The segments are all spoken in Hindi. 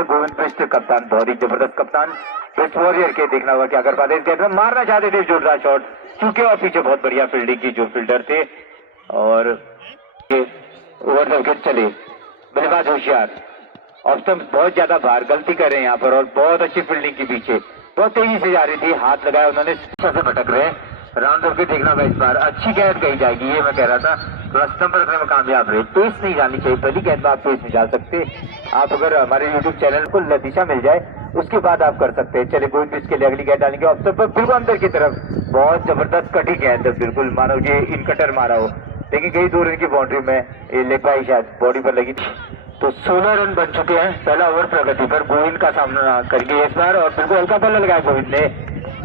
गोविंद बिष्ट कप्तान, बहुत ही जबरदस्त कप्तान बेस्ट वॉरियर के, देखना होगा क्या कर पाते इस गेंद में। मारना चाहते थे जोरदार शॉट, चूके और पीछे बहुत बढ़िया फील्डिंग की जो फील्डर थे, और ओवर द विकेट चले। बल्लेबाज होशियार, ऑफ स्टंप बहुत ज्यादा बाहर गलती कर रहे हैं यहाँ पर, और बहुत अच्छी फील्डिंग के पीछे बहुत तेजी से जा रही थी, हाथ लगाया उन्होंने, से भटक रहे हैं। राउंड ऑफ के देखना होगा इस बार, अच्छी गेंद कही जाएगी, ये मैं कह रहा था। थोड़ा स्टंप रखने में कामयाब रहे, पेस नहीं जानी चाहिए, पहली गेंद में आप पेस नहीं डाल सकते। आप अगर हमारे यूट्यूब चैनल को दिशा मिल जाए उसके बाद आप कर सकते हैं। चले गोविंद बिष्ट के लिए अगली गेंद डालेंगे ऑफ स्टंप पर, बिल्कुल अंदर की तरफ, बहुत जबरदस्त कटी गेंद, बिल्कुल मानो ये इन कटर मारा हो, लेकिन कई 2 रन की बाउंड्री में ये ले पाई, शायद बॉडी पर लगी। तो 16 रन बन चुके हैं, पहला ओवर प्रगति पर। गोविंद का सामना करेंगे इस बार, और बिल्कुल हल्का बल्ला लगाया गोविंद ने,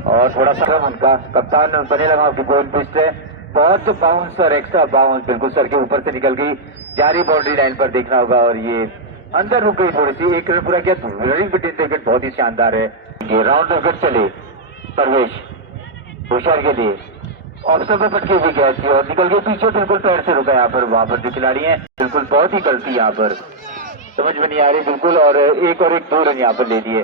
और थोड़ा सा उनका कप्तान बने लगा कि गोविंद बिष्ट है, बहुत बाउंस और एक्स्ट्रा बाउंस बिल्कुल सर के ऊपर से निकल गई, जारी बाउंड्री लाइन पर देखना होगा, और ये अंदर रुक गई थोड़ी सी, 1 रन पूरा किया। रनिंग बिटवीन विकेट बहुत ही शानदार है। ये राउंड विकेट चले परवेश होशियार के लिए, ऑप्शन पर पटके हुई गए थी और निकल गए पीछे, बिल्कुल पैर से रुका यहाँ पर। वहां पर जो खिलाड़ी हैं बिल्कुल बहुत ही गलती यहाँ पर, समझ में नहीं आ रही बिल्कुल, और 1 और 1 2 रन यहाँ पर ले दिए।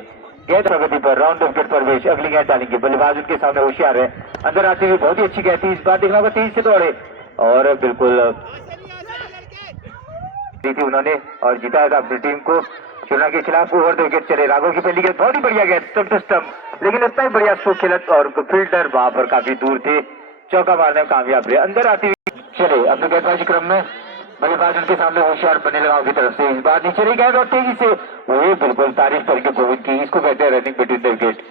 गेंद प्रगति पर, राउंड ऑफ विकेट परवेश अगली गेंद डालेंगे। बल्लेबाज उनके सामने होशियार है, अंदर आते हुए बहुत ही अच्छी गेंद थी, इस बार देखना होगा तेज से दौड़े और बिल्कुल थी उन्होंने, और जिताया था अपनी टीम को चुना के खिलाफ। ओवर द विकेट चले, राघव की पहली गेंद बहुत ही बढ़िया गेंद, स्टंप टू स्टंप, लेकिन इतना ही बढ़िया स्ट्रोक खेला और फील्डर वहां पर काफी दूर थे, चौका मारने में कामयाब रहे। अंदर आती हुई चले अपने गेंदबाजी क्रम में, बल्लेबाज उनके सामने होशियार बने लगाओ की तरफ से, इस बार नीचे नहीं गए और तेजी से वो बिल्कुल तारीफ करके गोविंद की, इसको कहते हैं रनिंग बिटवीन द विकेट,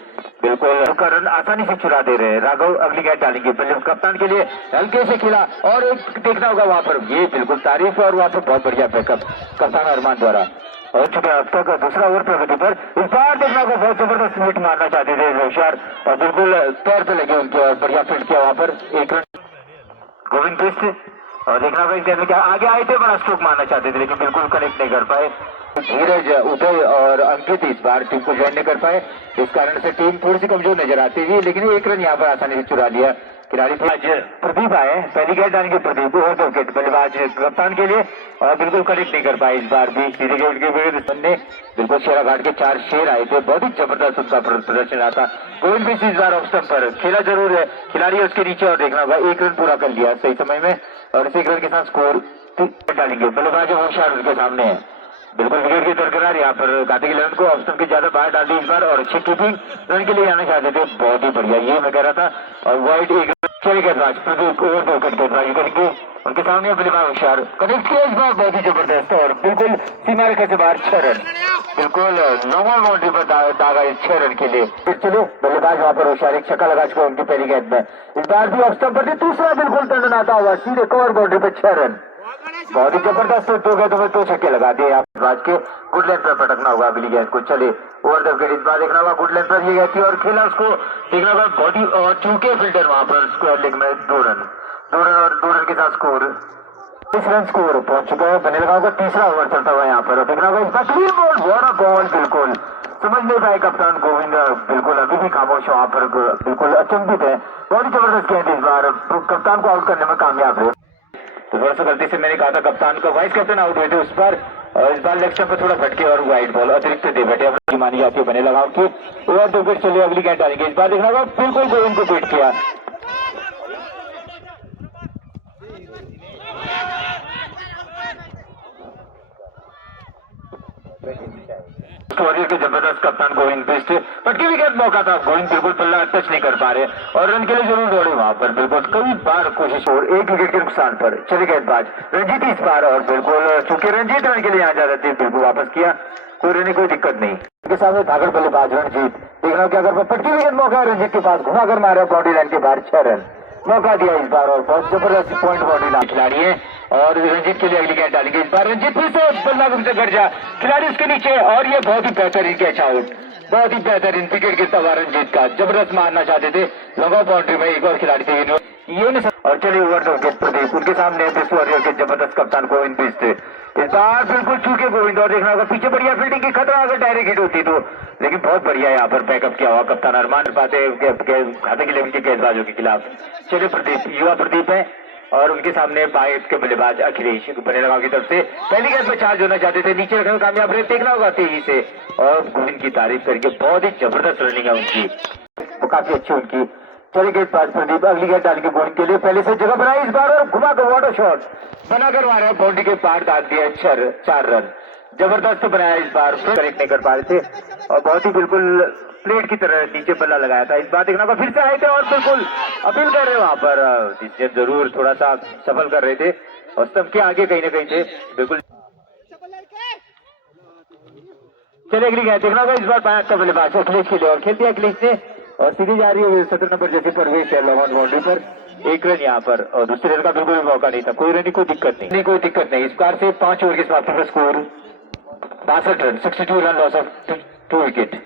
बिल्कुल रन आसानी से चुरा दे रहे हैं। राघव अगली गेंद डालेंगे, बल्लेबाज कप्तान के लिए हल्के से खिला, और एक देखना होगा वहां पर, ये बिल्कुल तारीफ, और वहां पर बहुत बढ़िया बैकअप कप्तान अरमान द्वारा हो चुका है। अब तक दूसरा ओवर प्रगति पर, इस बार देखना होगा बहुत जबरदस्त हिट मारना चाहते थे होशियार, और बिल्कुल पैर पे लगे उनके, और बढ़िया फिट किया वहां पर, 1 रन गोविंद बिष्ट। और देखना होगा इस गेंद में क्या, आगे आए थे, बड़ा स्ट्रोक मारना चाहते थे, लेकिन बिल्कुल कनेक्ट नहीं कर पाए। धीरज, उदय और अंकित इस बार टीम को ज्वाइन नहीं कर पाए, इस कारण से टीम थोड़ी सी कमजोर नजर आती थी, लेकिन 1 रन यहाँ पर आसानी से चुरा लिया खिलाड़ी। आज प्रदीप आए, पहली गेंद डालेंगे प्रदीप, ओवर द विकेट बल्लेबाज कप्तान के लिए, और बिल्कुल कनेक्ट नहीं कर पाए इस बार भी। सीधे गेंद के विरुद्ध बिल्कुल शेरा घाट के 4 शेर आए थे, बहुत ही जबरदस्त उनका प्रदर्शन रहा था। गोविंद बिष्ट इस बार ऑफ स्टंप पर खेला जरूर है, खिलाड़ी उसके नीचे, और देखना होगा 1 रन पूरा कर लिया सही समय में, और इस 1 रन के साथ स्कोर डालेंगे। बल्लेबाज होशियार उनके सामने है, बिल्कुल विकेट की दरकरार, यहाँ पर कार्तिक रन को ऑफ स्टंप के ज्यादा बाहर डाल दी इस बार, और अच्छी कीपिंग रन के लिए आना चाहते थे, बहुत ही बढ़िया, ये मैं कह रहा था। और वाइड 1 रन चले गेंदबाज प्रदीप, ओवर द विकेट गेंदबाजी करेंगे उनके सामने, बल्लेबाज होशियार कनेक्ट किया इस बार, बहुत ही जबरदस्त, और बिल्कुल सीमा रेखा से बाहर 6 रन, बिल्कुल नॉर्मल बाउंड्री पर दागा 6 रन के लिए। चलो बल्लेबाज वहां पर होशियार, एक छक्का लगा चुका उनकी पहली गेंद में, इस बार भी ऑफ स्टंप पर दूसरा बिल्कुल टर्न आता हुआ सीधे कवर बाउंड्री पर 6 रन, बहुत ही जबरदस्त 2 गेंदों में 2 छक्के लगा दिए। आप बाज के गुड लाइन पर पटकना होगा अगली गेंद को। चले ओवर द विकेट, इस बार देखना होगा गुड लाइन पर ये गई थी, और खेला उसको, देखना होगा बहुत ही, और चूके फील्डर वहां पर स्क्वायर लेग में 2 रन, और 2 रन के साथ स्कोर 30 रन स्कोर पहुंच चुका है। बने लगा होगा तीसरा ओवर चलता हुआ यहाँ पर, देखना होगा इस बार क्लीन बॉल, बड़ा बॉल, बिल्कुल समझ नहीं पाए कप्तान गोविंद, बिल्कुल अभी भी खामोश वहां पर, बिल्कुल अचंभित है, बहुत ही जबरदस्त गेंद इस बार, कप्तान को आउट करने में कामयाब रहे। तो थोड़ा सा गलती से मैंने कहा था कप्तान को, वाइस कैप्टन आउट हुए थे उस पर, और इस बार लेग स्टंप पर थोड़ा भटके और वाइड बॉल अतिरिक्त दे बैठे, अपनी मानी जाती है बने लगाओ की। ओवर द विकेट चलिए अगली गेंद डालेंगे, इस बार देखना होगा बिल्कुल गोविंद को बीट किया, वॉरियर के जबरदस्त कप्तान गोविंद बिष्ट, पटकी विकेट मौका था, गोविंद बिल्कुल बल्ला टच नहीं कर पा रहे, और रन के लिए जरूर दौड़े वहां पर, बिल्कुल कई बार कोशिश, और 1 विकेट के नुकसान पर चले गेंदबाज रंजीत इस बार, और बिल्कुल चूंकि रंजीत रन के लिए यहाँ ज्यादा थी, बिल्कुल वापस किया, कोई रन कोई दिक्कत नहीं। उनके सामने भागड़ बल्लेबाज रंजीत, देखना क्या कर, पटकी विकेट मौका है रंजीत के पास, घुमाकर मारे बाउंड्री लाइन के बाहर 6 रन मौका दिया इस बार, और बहुत जबरदस्त पॉइंट बाउंड्री लाइन खिलाड़ी है, और रंजीत के लिए अगली गेंद डालेंगे, इस बार रंजीत फिर से बल्ला से घर जा, खिलाड़ी उसके नीचे, और ये बहुत ही बेहतरीन कैच आउट, बहुत ही बेहतरीन विकेट गिरता हुआ रंजीत का, जबरदस्त मारना चाहते थे, लगा बाउंड्री में एक और खिलाड़ी थे ये नहीं, और चलिए ओवर द विकेट प्रदीप, उनके सामने बेस्ट वॉरियर के जबरदस्त कप्तान गोविंद बिष्ट, इस बार बिल्कुल चूके गोविंद, और देखना होगा पीछे बढ़िया फील्डिंग की, खतरा अगर डायरेक्ट हिट होती तो, लेकिन बहुत बढ़िया यहाँ पर बैकअप किया हुआ कप्तान अरमान पाते घातक 11 के गेंदबाजों के खिलाफ। चलिए प्रदीप, युवा प्रदीप है, और उनके सामने बाएं के बल्लेबाज अखिलेश बनेलगांव की तरफ से पहली गेंद में चार्ज होना चाहते थे, नीचे रखने में कामयाब रहे। देखना होगा तेजी से और गोविंद की तारीफ करके बहुत ही जबरदस्त रनिंग है उनकी, वो काफी अच्छी उनकी। चले गेंदबाज प्रदीप अगली गेंद डाल के गोविंद के लिए पहले से जगह बनाई इस बार और घुमा कर वाटर शॉट बनाकर मारा, बाउंड्री के पार दाग दिया 4 रन। जबरदस्त बनाया इस बार, करेक्ट नहीं कर पा रहे थे और बहुत ही बिल्कुल प्लेट की तरह नीचे बल्ला लगाया था। इस बार देखना होगा फिर से आए थे और बिल्कुल अपील कर रहे वहां पर, जिससे जरूर थोड़ा सा सफल कर रहे थे और स्टंप के आगे कहीं ना कहीं थे बिल्कुल। चले अगली गेंद देखना होगा इस बार पाया था बल्लेबाज अखिलेश के लिए और खेल दिया अखिलेश ने और सीधी जा रही है 17 नंबर जैसे प्रवेश है लॉन्ग बाउंड्री पर, 1 रन यहाँ पर और दूसरे रन का बिल्कुल भी मौका नहीं था, कोई रन की कोई दिक्कत नहीं, कोई दिक्कत नहीं। इस बार से 5 ओवर की समाप्ति पर score 62 run, 62 run loss of 2 wicket.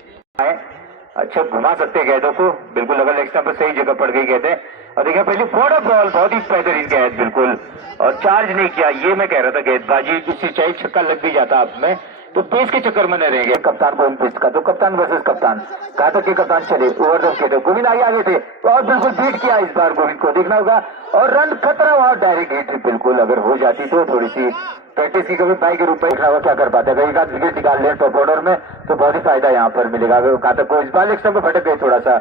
अच्छा घुमा सकते गेंदों को, बिल्कुल अगर लेग स्टंप पर सही जगह पड़ गई गेंद है और देखिए पहली बॉर्डर बॉल बहुत ही बेहतरीन गेंद बिल्कुल और चार्ज नहीं किया, ये मैं कह रहा था गेंदबाजी किसी चाहिए छक्का लग भी जाता आप में तो पेस के चक्कर में न रहेंगे। कप्तान को पिच का तो कप्तान वर्सेस कप्तान, कहा तक के कप्तान चले ओवर द विकेट, गोविंद आगे थे और बिल्कुल बीट किया इस बार गोविंद को, देखना होगा और रन खतरा वहां डायरेक्ट हिट बिल्कुल, अगर हो जाती तो थोड़ी सी प्रैक्टिस की कभी भाई के रूप में देखना होगा क्या कर पाते हैं, एक आध विकेट निकाल लें टॉप ऑर्डर में तो बहुत ही फायदा यहाँ पर मिलेगा। कहा तक को इस बार लेग स्टंप भटक गए थोड़ा सा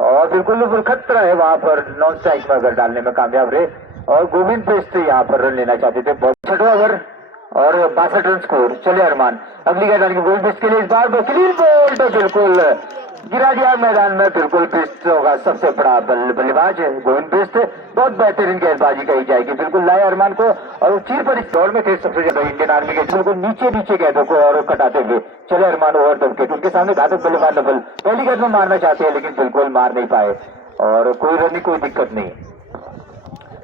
और बिल्कुल खतरा है वहां पर, नॉन स्ट्राइक में अगर डालने में कामयाब रहे और गोविंद बेस्ट यहाँ पर रन लेना चाहते थे। 6वां ओवर और 62 रन स्कोर। चले अरमान अगली गेंद डालेंगे गोविंद बेस्ट के लिए, इस बार क्लीन बोल्ड तो बिल्कुल गिरा दिया मैदान में, बिल्कुल बेस्ट होगा सबसे बड़ा बल्लेबाज गोविंद बेस्ट, बहुत बेहतरीन गेंदबाजी कही जाएगी, बिल्कुल लाए अरमान को और चीर पर इस दौड़ में थे सबसे ज्यादा इंडियन आर्मी के, बिल्कुल नीचे गेंदों को और कटाते हुए चले अरमान ओवर द विकेट, उनके सामने घातक बल्लेबाज डबल पहली गेंद में मारना चाहते हैं लेकिन बिल्कुल मार नहीं पाए और कोई रन कोई दिक्कत नहीं,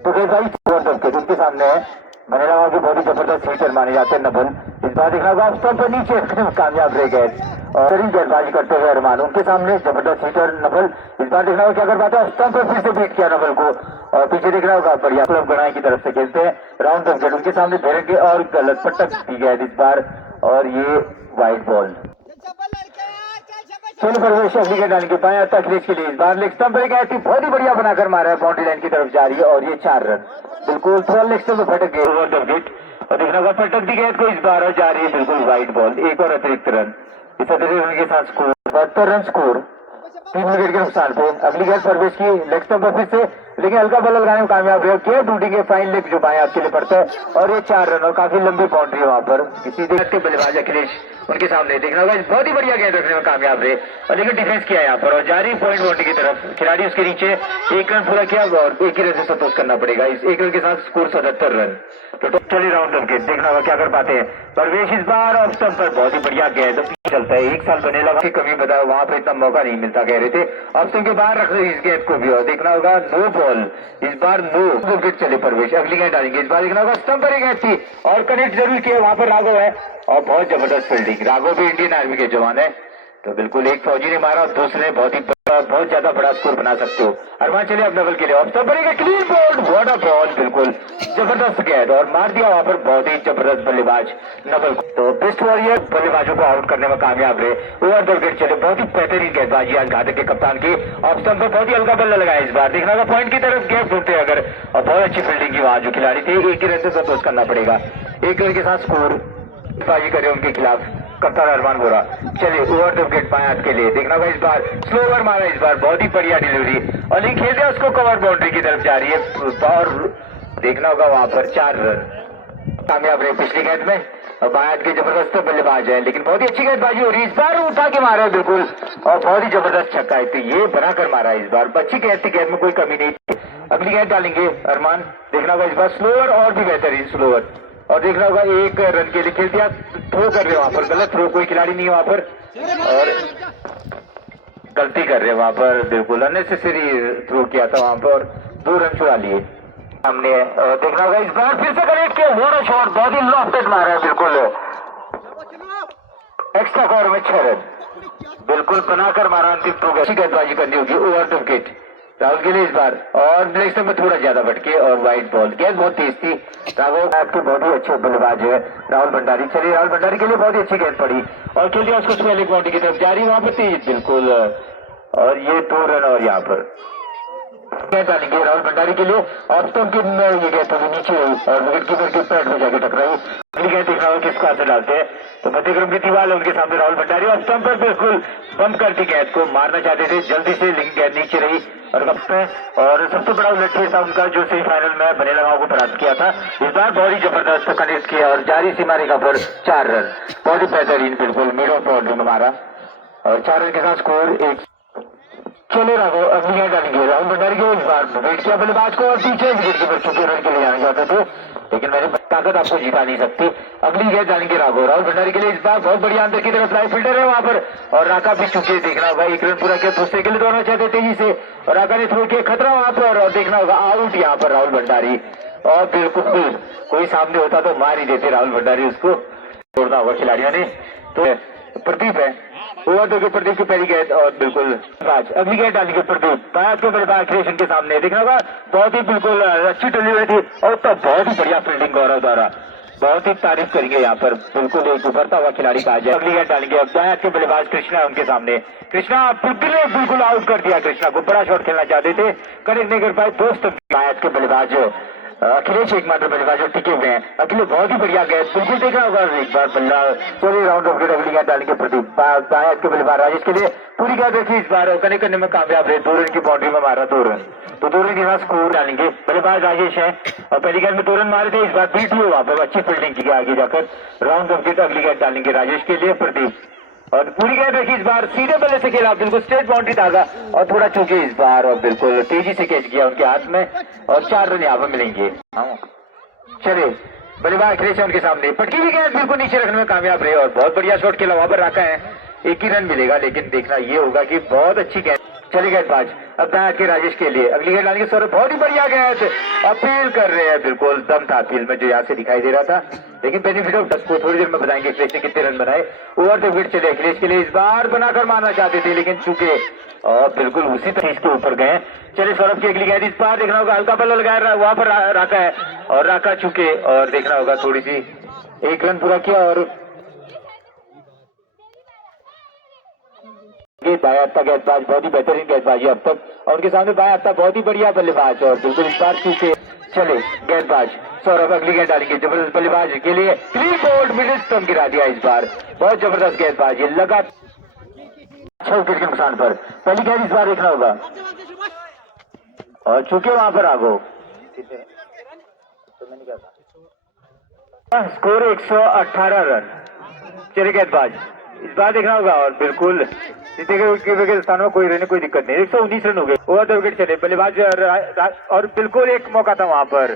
तो गेंदबाजी ओवर द विकेट उनके सामने है। बनेलगांव के बहुत ही जबरदस्त हिटर माने जाते हैं नबल, इस बार देखना होगा स्टंप पर नीचे कामयाब रह गए और गेंदबाजी करते हुए अरमान, उनके सामने जबरदस्त हिटर नबल, इस बार देखना होगा क्या कर पाता है, स्टंप पर फिर से बीट किया नबल को और पीछे देखना होगा बढ़िया क्लब गणाई की तरफ से खेलते हैं राउंड द विकेट, उनके सामने भेरेंगे और गलत पटक दी गया इस बार और ये वाइड बॉल। सोनू परवेश अगली गेंद डालने के पाया था अखिलेश के लिए, इस बार लेग स्टंप पर गया बहुत ही बढ़िया बनाकर मारा है, बाउंड्री लाइन की तरफ जा रही है और ये 4 रन बिल्कुल थोड़ा लेग स्टंप पर भटक गए ओवर द विकेट और देखना होगा पटक दी गेंद को इस बार और जा रही है बिल्कुल वाइड बॉल, 1 और अतिरिक्त रन, इस अतिरिक्त रन के साथ स्कोर 72 रन स्कोर 3 विकेट के नुकसान पे। अगली गेंद परवेश की लेग स्टंप पर फिर से लेकिन हल्का बल्ला लगाने में कामयाब रहे, क्या ड्यूटी के फाइन लेग जो बाएं आपके लिए पड़ता है और ये 4 रन और काफी लंबी बाउंड्री है वहां पर, किसी के बल्लेबाज अखिलेश उनके सामने देखना होगा बहुत ही बढ़िया गेंद रखने में कामयाब रहे और लेकिन डिफेंस किया यहाँ पर और जारी पॉइंट बाउंड्री की तरफ, खिलाड़ी उसके नीचे 1 रन पूरा किया और 1 ही रन से संतोष करना पड़ेगा, इस 1 रन के साथ स्कोर 77 रन, तो टोटली राउंड द विकेट देखना होगा क्या कर पाते हैं। परवेश इस बार ऑफ स्टंप पर बहुत ही बढ़िया गेंद चलता है, 1 साल बनेलगांव की कमी बताया वहां पर इतना मौका नहीं मिलता कह रहे थे, ऑफ स्टंप के बाहर रख रहे इस गेंद को भी और देखना होगा नो बॉल, इस बार नो विकेट चले परवेश। अगली गेंद डालेंगे इस बार देखना होगा स्टंप पर एक गेंद थी और कनेक्ट जरूर किया वहां पर राघव है और बहुत जबरदस्त फील्डिंग, राघव भी इंडियन आर्मी के जवान है तो बिल्कुल एक फौजी ने मारा और दूसरे बहुत ज्यादा बड़ा स्कोर बना सकते हो। अरमान चलिए अब नवल के लिए ऑफ स्टंप पर clean bowled what a ball, बिल्कुल जबरदस्त गेंद और मार दिया वहां पर बहुत ही जबरदस्त बल्लेबाज नवल को, तो बेस्ट वॉरियर बल्लेबाजों को आउट करने में कामयाब रहे, ओवर द विकेट चले, बहुत ही बेहतरीन गेंदबाजी आज घातक के कप्तान की, ऑफ स्टंप पर बहुत ही हल्का बल्ला लगाया इस बार, देखना होगा पॉइंट की तरफ गैप ढूंढते अगर और बहुत अच्छी फील्डिंग की वहां जो खिलाड़ी थे, 1 ही रन से संतोष करना पड़ेगा, 1 रन के साथ स्कोर बाजी करे उनके खिलाफ कप्तान अरमान बोरा। चलिए ओवर द विकेट पाया के लिए देखना होगा इस बार स्लो ओवर मारा इस बार, बहुत ही बढ़िया डिलीवरी और नहीं खेल दिया उसको कवर बाउंड्री की तरफ जा रही है और देखना होगा वहां पर 4 रन कामयाब रहे पिछली गेंद में और बायात के जबरदस्त बल्लेबाज है लेकिन बहुत ही अच्छी गेंदबाजी हो रही है इस बार, उठा के मारा है बिल्कुल और बहुत ही जबरदस्त छक्का है, तो ये बनाकर मारा है इस बार, अच्छी गेंद थी, गेंद में कोई कमी नहीं थी। अगली गेंद डालेंगे अरमान, देखना होगा इस बार स्लोअर और भी बेहतरीन स्लोअर और देखना होगा 1 रन के लिए खेल दिया, थ्रो कर रहे वहां पर, गलत थ्रो, कोई खिलाड़ी नहीं है वहां पर और गलती कर रहे वहां पर, बिल्कुल अननेसेसरी थ्रो किया था वहां पर, 2 रन चुरा लिए हमने। देखना होगा इस बार फिर से कनेक्ट किया, व्हाट अ शॉट, बहुत ही लॉफ्टेड मारा है बिल्कुल, एक्स्ट्रा कवर में 6 रन बिल्कुल बनाकर मारा, अंतिम थ्रो अच्छी गेंदबाजी करनी होगी ओवर द विकेट राहुल के लिए इस बार और लेग स्टंप में थोड़ा ज्यादा भटके और वाइड बॉल, गेंद बहुत तेज थी, राघव आपके बहुत ही अच्छे बल्लेबाज है राहुल भंडारी, चलिए राहुल भंडारी के लिए बहुत ही अच्छी गेंद पड़ी और खेल दिया उसको स्पेलिंग बाउंड्री की तरफ जा रही वहां पर तेज बिल्कुल और ये 2 रन और यहाँ पर डालेंगे राहुल भंडारी के लिए और स्टंप की ये गेंद थोड़ी नीचे हुई और विकेट कीपर के पैड में जाके टकराई। अगली गेंद देखना होगा किसको हाथ से डालते हैं, तो मध्य क्रम की दीवार है उनके सामने राहुल भंडारी और स्टंप पर बिल्कुल बंद करती गेंद को मारना चाहते थे, जल्दी से गेंद नीचे रही और कप में। और सबसे बड़ा उलटफेर था उनका जो सेमीफाइनल में बनेला गांव को परास्त किया था। इस बार बहुत ही जबरदस्त कनेक्ट किया और जारी सीमा रेखा पर 4 रन, बहुत ही बेहतरीन बिल्कुल मिड ऑफ ऑर्डर में मारा और 4 रन के साथ स्कोर 1। चले राघव अगली गेंद डालेंगे राहुल भंडारी के इस बार वेट किया बल्लेबाज को और पीछे विकेट कीपर चुके रन के लिए जाना चाहते थे, लेकिन मेरी ताकत आपको जिता नहीं सकती। अगली गेंद डालेंगे राघव राहुल भंडारी के लिए इस बार बहुत बढ़िया अंदर की तरफ लाइव फील्डर है वहां पर और राका भी चुके, देखना होगा 1 रन पूरा किया, दूसरे के लिए दौड़ना चाहते तेजी से और राका ने थ्रो किया, खतरा वहां पर और देखना होगा आउट यहाँ पर राहुल भंडारी। और बिल्कुल कोई सामने होता तो मार ही देते राहुल भंडारी, उसको छोड़ना होगा खिलाड़ियों ने। तो प्रदीप है ओवर दो प्रदीप की पहली गेंद और बिल्कुल अगली गेंद डालेंगे प्रदीप बात के बल्लेबाज क्रिएशन के सामने, देखना होगा बहुत ही बिल्कुल अच्छी डिलीवरी थी और तब बहुत ही बढ़िया फील्डिंग गौरव द्वारा, बहुत ही तारीफ करेंगे यहाँ पर, बिल्कुल एक उभरता हुआ खिलाड़ी कहा जाए। अगली गेंद डालेंगे अब दायां के बल्लेबाज कृष्णा उनके सामने, कृष्णा बिल्कुल आउट कर दिया, कृष्णा को बड़ा शॉट खेलना चाहते थे कनेक्ट नहीं कर पाए। दोस्त दायां के बल्लेबाज अखिलेश एकमात्र बल्लेबाज टिके हुए हैं, अखिलेश बहुत ही बढ़िया गेंद बिल्कुल देखा होगा एक बार बल्ला पूरी राउंड ऑफ गेट। अगली गेंद डालेंगे प्रदीप दायां के बल्लेबाज राजेश के लिए पूरी गेंद देखी, इस बार कनेक्ट करने में कामयाब रहे, 2 रन की बाउंड्री में मारा 2 रन, तो 2 रन के साथ स्कोर डालेंगे। बल्लेबाज राजेश है और पहली गेंद में 2 रन मारे थे, इस बार बीट हुए वहां पर अच्छी फील्डिंग की आगे जाकर राउंड ऑफ गेट। अगली गेंद डालेंगे राजेश के लिए प्रदीप और पूरी गेंद देखी, इस बार सीधे बल्ले से खेला बिल्कुल स्ट्रेट बाउंड्री धागा और थोड़ा चूके इस बार और बिल्कुल तेजी से कैच किया उनके हाथ में और 4 रन यहाँ पर मिलेंगे। चले बल्लेबाज अखिलेश उनके सामने पटकी भी गेंद बिल्कुल नीचे रखने में कामयाब रहे और बहुत बढ़िया शॉट खेला वहां पर रखा है, 1 ही रन मिलेगा, लेकिन देखना ये होगा कि बहुत अच्छी गेंद चली गेंदबाज अब दाएं के राजेश के लिए। अगली गेंद डालेंगे सौरभ, बहुत ही बढ़िया गेंद अपील कर रहे हैं, बिल्कुल दम था अपील में जो यहाँ से दिखाई दे रहा था, लेकिन बेनिफिट ऑफ डक को थोड़ी देर में बताएंगे अखिलेश ने कितने रन बनाए। ओवर द विकेट चले अखिलेश के लिए, इस बार बनाकर मारना चाहते थे लेकिन चूके और बिल्कुल उसी तरह इसके ऊपर गए। चलिए सौरभ की अगली गेंद, इस बार देखना होगा हल्का बल्ला लगाया वहां पर राका है और राका चुके और देखना होगा थोड़ी सी 1 रन पूरा किया और बाया हत्ता गेंदबाज बहुत ही बेहतरीन गेंदबाजी अब तक और उनके सामने बाया हत्ता बहुत ही बढ़िया बल्लेबाज और बिल्कुल इस बार चूके। चले गेंदबाज सौरभ अगली गेंद डालेंगे जबरदस्त बल्लेबाज के लिए क्लीन बोल्ड मिडिल स्टंप गिरा दिया, इस बार बहुत जबरदस्त गेंदबाज ये लगा 6 विकेट के नुकसान पर। पहली गेंद इस बार देखना होगा और चूके वहां पर आगो स्कोर 118 रन। चले गेंदबाज इस बार देखना होगा और बिल्कुल जीते स्थान में कोई रहने कोई दिक्कत नहीं, 119 रन हो गए। ओवर द विकेट चले बल्लेबाज और बिल्कुल एक मौका था वहां पर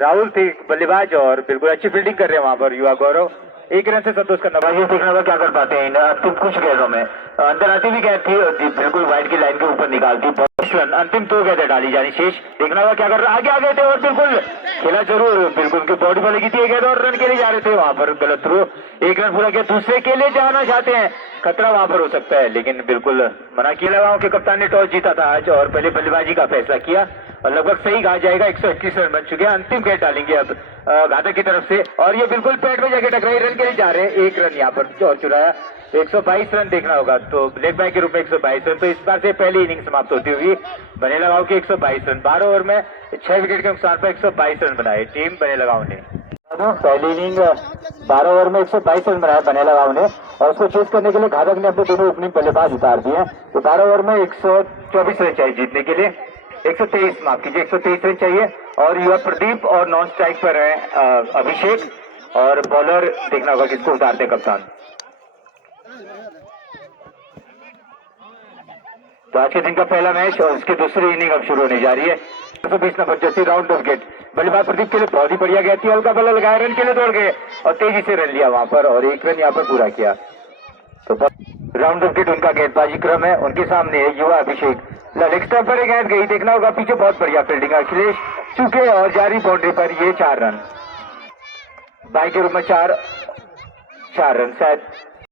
राहुल थे बल्लेबाज और बिल्कुल अच्छी फील्डिंग कर रहे हैं वहां पर युवा गौरव, 1 रन से संतोष करना भाई, देखना होगा क्या कर पाते हैं अंतिम कुछ गेंदों में। अंदर आती भी गेंद थी बिल्कुल वाइड की लाइन के ऊपर निकालती, रन अंतिम 2 गेंदें डाली जानी शेष, देखना होगा क्या कर रहा आगे आ गए थे और बिल्कुल खेला जरूर बिल्कुल उनकी बॉडी पर लगी थी गेंद और रन के लिए जा रहे थे वहां पर गलत थ्रो, 1 रन पूरा किया, दूसरे के लिए जाना चाहते हैं, खतरा वहां पर हो सकता है लेकिन बिल्कुल मना किया। लगाओ के कप्तान ने टॉस जीता था आज और पहले बल्लेबाजी का फैसला किया और लगभग सही कहा जाएगा, 121 रन बन चुके हैं। अंतिम गेंद डालेंगे अब घातक की तरफ से और ये बिल्कुल पैड में जाके टकराई, रन के लिए जा रहे हैं, 1 रन यहाँ पर और चुराया, 122 रन देखना होगा तो लेग बैक के रूप में 122 रन, तो इस बार से पहली इनिंग समाप्त होती हुई बने लगाओ के 122 रन, 12 ओवर में 6 विकेट के नुकसान पर 122 रन बनाए टीम बने लगाओ ने। पहली इनिंग 12 ओवर में 122 रन बनाया बने लगाओ ने और उसको चेस करने के लिए घातक ने अपने दोनों ओपनिंग बल्लेबाज उतार दिए, तो 12 ओवर में 124 रन चाहिए जीतने के लिए, 123 माफ कीजिए 123 रन चाहिए और युवा प्रदीप और नॉन स्ट्राइक पर है अभिषेक और बॉलर देखना होगा किसको उतारते कप्तान। तो आज के दिन का पहला मैच और उसकी दूसरी इनिंग अब शुरू होने जा रही है। 120 नंबर जैसी राउंड ऑफ गेट बल्लेबाज प्रदीप के लिए बहुत ही बढ़िया गया थी, हल्का बल्ला लगाया, रन के लिए दौड़ गए और तेजी से रन लिया वहां पर और 1 रन यहाँ पर पूरा किया। तो राउंड ऑफ गेट उनका गेंदबाजी क्रम है, उनके सामने युवा अभिषेक लेग स्टंप पर गेंद गई, देखना होगा पीछे बहुत बढ़िया फील्डिंग अखिलेश चुके और जारी बाउंड्री पर ये 4 रन बाई के रूप में 4 रन शायद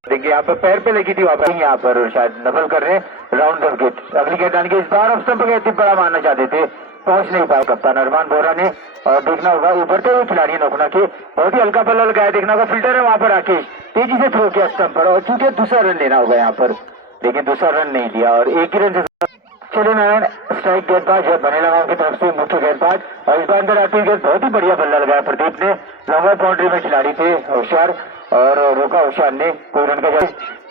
देखिए यहाँ पर पैर पे लगी थी वहां पर, यहाँ पर शायद नफल कर रहे हैं। राउंड ऑफ गेट अगली गेंद आने के इस बार ऑफ स्टंप गए थे, बड़ा मारना चाहते थे, पहुंच नहीं पाए कप्तान अरमान बोरा ने और देखना होगा उभरते हुए खिलाड़ी नखुना के बहुत ही हल्का बल्ला लगाया, देखना होगा फील्डर है वहां पर राकेश तेजी से थ्रो किया स्टंप पर और चूंकि दूसरा रन लेना होगा यहाँ पर, लेकिन दूसरा रन नहीं लिया और 1 ही रन से चले नारायण स्ट्राइक गेंदबाज है बने लगाओ की तरफ से मुख्य गेंदबाज और इस बार अंदर आती गेंद बहुत ही बढ़िया बल्ला लगाया प्रदीप ने। लंबा बाउंड्री में खिलाड़ी थे होशियार और रोका होशियार ने कोई रन का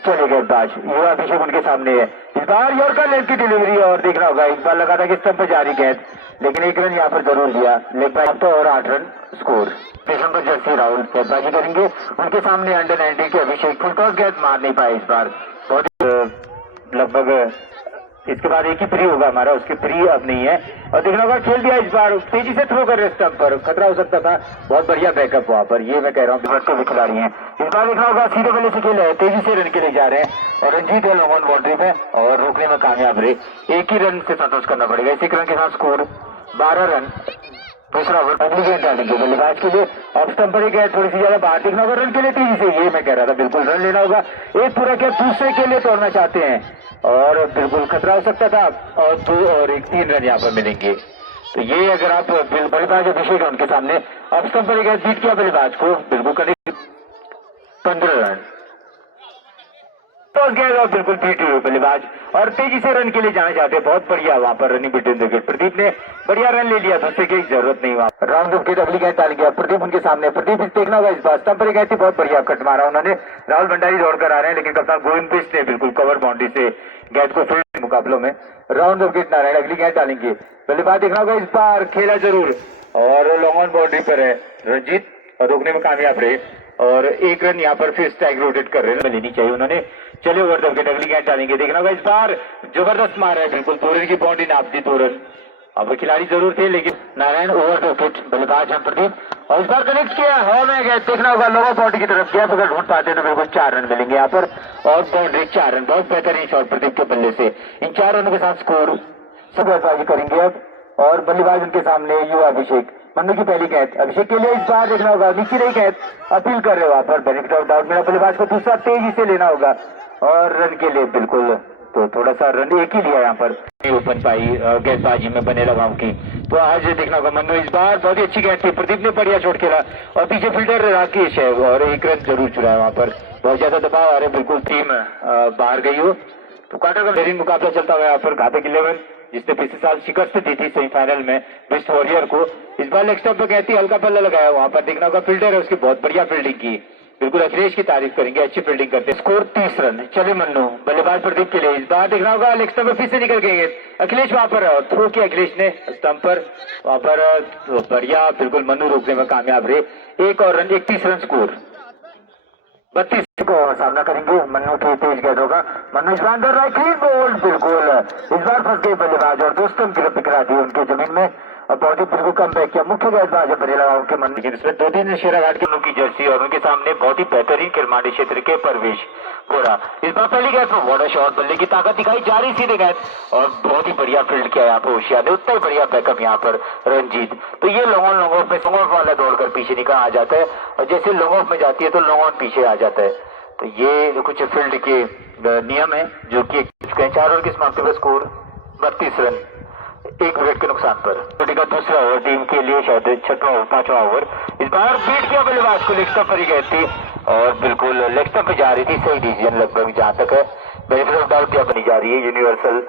चले गेंदबाज युवा अभिषेक उनके सामने है। इस बार यॉर्कर लेग की डिलीवरी और देखना होगा इस बार लगा था कि स्टंप पर जा रही गेंद लेकिन एक रन यहाँ पर जरूर दिया लेग बाय तो और 8 रन स्कोर। दिसंबर जर्सी राहुल गेंदबाजी करेंगे उनके सामने अंडर 19 के अभिषेक फुल टॉस गेंद मार नहीं पाए इस बार बहुत लगभग इसके बाद एक ही फ्री होगा हमारा उसकी फ्री अब नहीं है और देखना होगा खेल दिया इस बार तेजी से थ्रो कर रहे स्टंप पर खतरा हो सकता था बहुत बढ़िया बैकअप वहां पर ये मैं कह रहा हूँ के भी खिलाड़ी हैं। इस बार देखना होगा सीधे बल्ले से खेल है तेजी से रन के लिए जा रहे हैं और रंजीत है लॉन्ग ऑन बाउंड्री में और रोकने में कामयाब रहे। एक ही रन से संतोष करना पड़ेगा इसी रन के साथ स्कोर 12 रन। दूसरा ओवर अगली गेंद डालेंगे बल्लेबाज के लिए ऑफ स्टंप पर गए थोड़ी सी ज्यादा बाहर देखना होगा रन के लिए तेजी से ये मैं कह रहा था बिल्कुल रन लेना होगा एक पूरा क्या दूसरे के लिए तोड़ना चाहते हैं और बिल्कुल खतरा हो सकता था और 2 और 1 3 रन यहाँ पर मिलेंगे। तो ये अगर आप बल्लेबाज अभिषेक है उनके सामने ऑफ स्टंप पर गए बीट किया बल्लेबाज को बिल्कुल करें 15 रन तो गया और बिल्कुल पीट हुए बल्लेबाज और तेजी से रन के लिए जाना चाहते हैं बहुत बढ़िया वहां पर running between the wicket Pradeep ने बढ़िया रन ले लिया दूसरे की जरूरत नहीं वहां राउंड ऑफ गेट अगली गेंद डाल गया प्रदीप उनके सामने प्रदीप देखना होगा इस बार स्टंप पर गए थे बहुत बढ़िया कट मारा उन्होंने। राहुल भंडारी दौड़कर आ रहे हैं लेकिन कप्तान गोविंद बिष्ट ने बिल्कुल कवर बाउंड्री से गेंद को फील्ड मुकाबलों में राउंड ऑफ गेट नारायण अगली गेंद डालेंगे बल्लेबाज देखना होगा इस बार खेला जरूर और लॉन्ग ऑन बाउंड्री पर है रंजीत और रोकने में कामयाब रहे और 1 रन यहाँ पर फिर स्ट्राइक रोटेट कर रहे हैं लेनी चाहिए उन्होंने। चले ओवर द विकेट अगली गेंद डालेंगे देखना होगा इस बार जबरदस्त मार है बिल्कुल 2 रन की बाउंड्री नाप दी 2 रन अब खिलाड़ी जरूर थे लेकिन नारायण ओवर द विकेट बल्लेबाज हम प्रदीप और इस बार कनेक्ट किया हवा में गया देखना होगा लोअर बाउंड्री की तरफ गैप अगर ढूंढ पाते तो बिल्कुल 4 रन मिलेंगे यहाँ पर और बाउंड्री 4 रन बहुत बेहतरीन शॉट प्रदीप के बल्ले से इन 4 रनों के साथ स्कोर सब बल्लेबाजी करेंगे अब और बल्लेबाज उनके सामने युवा अभिषेक मन्नू की पहली गेंद अभिषेक के लिए इस बार देखना होगा नीचे रही गेंद अपील कर रहे हो वहां पर बेनिफिट ऑफ डाउट मेरा बल्लेबाज को दूसरा तेजी से लेना होगा और रन के लिए बिल्कुल तो थोड़ा सा रन एक ही लिया यहाँ पर ओपन पाई गेंदबाजी में बने लगाओ की तो आज देखना होगा मन्नू इस बार बहुत ही अच्छी गेंद थी प्रदीप ने बढ़िया शॉट खेला और पीछे फील्डर राकेश है और 1 रन जरूर चुराया वहां पर बहुत ज्यादा दबाव आ रहे बिल्कुल टीम बाहर गई हो तो क्वार्टर का बेहतरीन मुकाबला चलता हुआ यहाँ पर घातक 11 जिसने पिछले साल शिकस्त दी थी सेमीफाइनल में बिस्ट वॉरियर को इस बार लेग स्टंप पर कहती हल्का बल्ला लगाया वहां पर देखना होगा फील्डर है उसकी बहुत बढ़िया फील्डिंग की बिल्कुल अखिलेश की तारीफ करेंगे अच्छी फील्डिंग करते स्कोर 30 रन। चले मन्नू बल्लेबाज प्रदीप के लिए इस बार देखना होगा लेग स्टंप पर फिर से निकल गए अखिलेश वहां पर थ्रो किया अखिलेश ने स्टंप पर वहां पर बढ़िया बिल्कुल मन्नू रोकने में कामयाब रहे 1 और रन 31 रन स्कोर 32 को सामना करेंगे मन्नू के तेज गेंदों का मन्नू इस बार अंदर क्लीन बोल्ड बिल्कुल इस बार फंस गए बल्लेबाज और दोस्तों की पिकरा दी उनके जमीन में और बहुत ही बिल्कुल कम बैक किया मुख्य गेंदबाज बने लगा उनके मन में इसमें 2-3 शेराघाट के की जर्सी और उनके सामने बहुत ही बेहतरीन किरमानी क्षेत्र के परवेश गोरा इस बार पहली गेंद पर वाटर शॉट बल्ले की ताकत दिखाई जा रही सीधे गेंद और बहुत ही बढ़िया फील्ड किया यहाँ पर होशियार ने उतना ही बढ़िया बैकअप यहाँ पर रंजीत तो ये लॉन्ग ऑफ में लॉन्ग ऑफ वाला दौड़कर पीछे निकल आ जाता है और जैसे लॉन्ग ऑफ में जाती है तो लॉन्ग ऑन पीछे आ जाता है तो ये कुछ फील्ड के नियम है जो कि 4 ओवर की समाप्ति पर स्कोर 32 रन 1 विकेट के नुकसान पर का दूसरा ओवर टीम के लिए शायद 5वां ओवर इस बार बीट किया बल्लेबाज को लेग स्टंप पर ही गई थी और बिल्कुल लेग स्टंप पे जा रही थी सही डिसीजन लगभग जहां तक है बेनिफिट ऑफ डाउट क्या बनी जा रही है यूनिवर्सल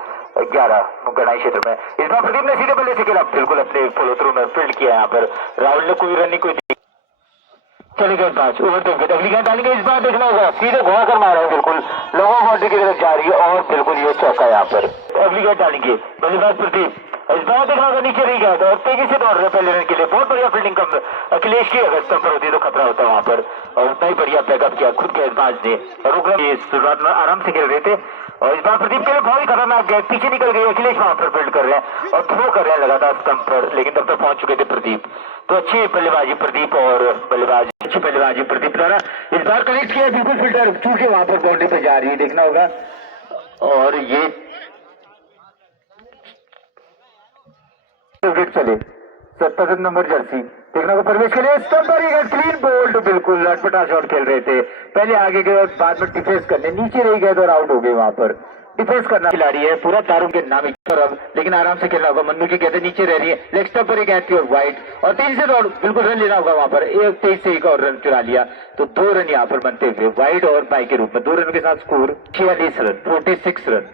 11 गणाई क्षेत्र में इस बार प्रदीप ने सीधे बल्ले से खेला बिल्कुल अपने फॉलो थ्रू में फील्ड किया यहाँ पर राहुल ने कोई रन नहीं कोई चले गए 5 ओवर तक अगली गेंद डालेंगे इस बार देखना होगा सीधे घुमा कर मारा है बिल्कुल लॉन्ग बाउंड्री की तरफ जा रही है और बिल्कुल ये चौका यहाँ पर अगली गेंद डालेंगे बल्लेबाज प्रदीप इस बार देखना होगा नीचे नहीं गया था और तेजी से दौड़ रहे पहले रन के लिए बहुत बढ़िया फील्डिंग कम अखिलेश की अगर स्टंप पर होती तो खतरा होता वहां पर और उतना ही बढ़िया बैकअप किया खुद गेंदबाज ने रुक शुरुआत में आराम से खेल रहे थे और इस बार प्रदीप के लिए बहुत ही खतरनाक गए पीछे निकल गए अखिलेश वहां पर फील्ड कर रहे हैं और थ्रो कर रहे हैं लगातार स्टंप पर लेकिन तब तक पहुंच चुके थे प्रदीप तो अच्छी बल्लेबाजी प्रदीप और बल्लेबाजी अच्छी बल्लेबाजी प्रदीप द्वारा इस बार कनेक्ट किया बिल्कुल फील्डर चूंकि वहां पर बाउंड्री पे जा रही है देखना होगा और ये चले 77 नंबर जर्सी देखना को प्रवेश के लिए स्टंप पर ही क्लीन बोल्ड बिल्कुल अटपटा शॉट खेल रहे थे पहले आगे गए और बाद में डिफेंस करने नीचे रह गए और आउट हो गए वहां पर डिफेंस करना खिलाड़ी है पूरा तारों के नाम पर अब लेकिन आराम से खेलना होगा मन्नू की कहते नीचे रह रही है लेग स्टंप पर ही गई थी और वाइड और तेजी से दौड़ बिल्कुल रन लेना होगा वहां पर एक तेज से 1 और रन चुरा लिया तो 2 रन यहाँ पर बनते हुए वाइड और बाई के रूप में 2 रन के साथ स्कोर 46 रन 46 रन